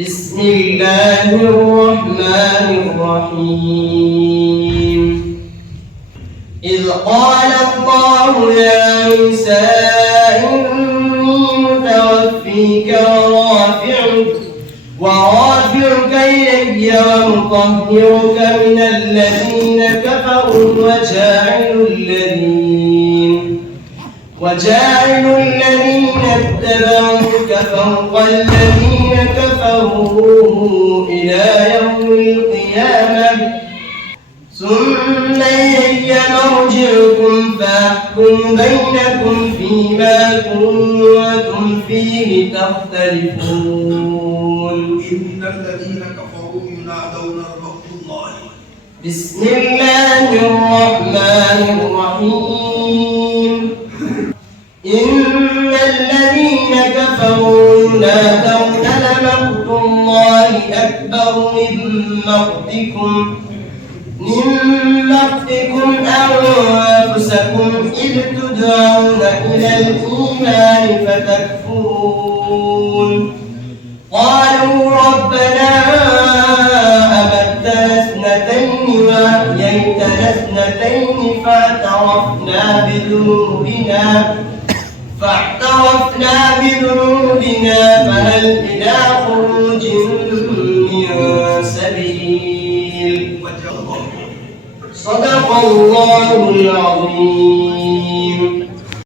بسم الله الرحمن الرحيم. إذ قال الله يا عيسى إني متوفيك ورافعك إلي ومطهرك من الذين كفروا وجاعل الذين اتبعوك فوق الذين كفروا إلى يوم القيامة ثم إلي مرجعكم فأحكم بينكم فيما كنتم فيه تختلفون. إن الذين كفروا ينادون رب الله. بسم الله الرحمن الرحيم. إن الذين كفروا ينادون لمقت الله أكبر من مقتكم أنفسكم إذ تدعون إلى الإيمان فتكفرون. قالوا ربنا أمتنا اثنتين وأحييتنا اثنتين فاعترفنا بذنوبنا فهل إلى خروج من سبيل. صدق الله العظيم.